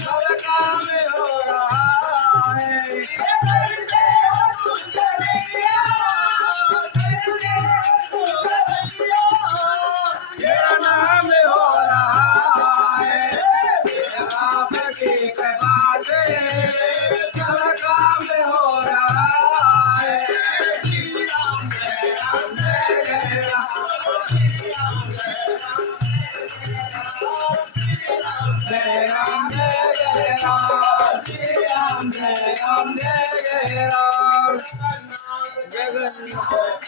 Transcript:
सब काम हो रहा है। मेरा नाम हो रहा है, राम की कृपा से सब काम हो रहा है। जय राम जय राम जय राम, जय राम जय राम, श्री राम जय राम जय राम। जगन्नाथ